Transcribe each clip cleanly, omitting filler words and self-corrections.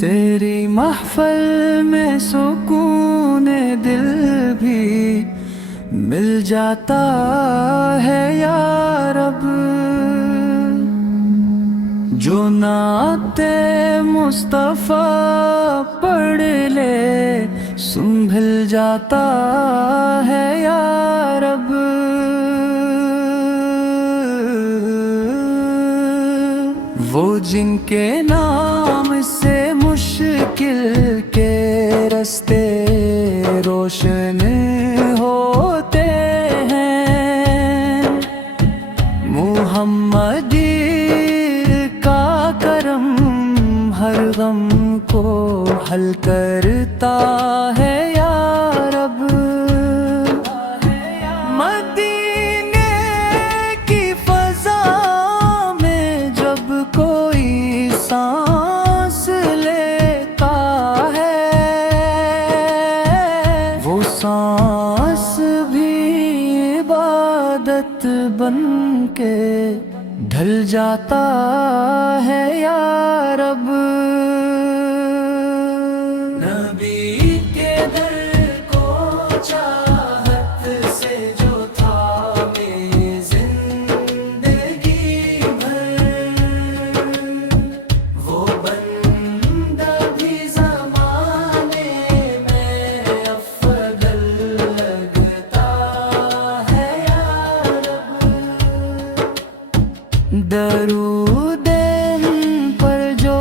تیری محفل میں سکون دل بھی مل جاتا ہے یا رب، جو نعت مصطفیٰ پڑھ لے سنبھل جاتا ہے یا رب۔ وہ جن کے نام سے مشکل کے رستے روشن ہوتے ہیں، محمدی کا کرم ہر غم کو حل کرتا ہے یا رب۔ مدینے کی فضا میں جب کوئی سانس لیتا ہے، وہ سانس بھی عبادت بن کے ڈھل جاتا ہے یا رب۔ نبی کے در کو چاہت سے جو تھامے زندگی بھر، وہ بندہ بھی زمانے میں افضل لگتا ہے یا رب۔ درود ان پر جو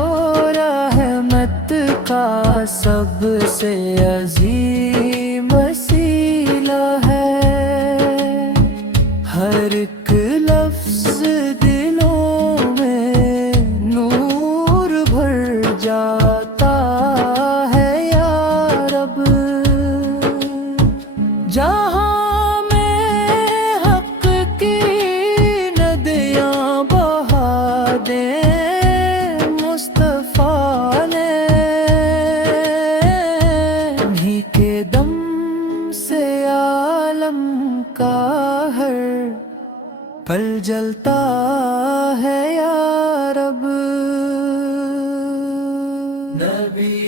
رحمت کا سب سے عظیم وسیلہ ہے، ہر ایک لفظ دلوں میں نور بھر جاتا ہے یا رب۔ جہاں میں حق کی ندیاں بہا دیں مصطفیٰ نے، انہی کے دم سے عالم کا ہر پل جلتا ہے یا رب۔ نبی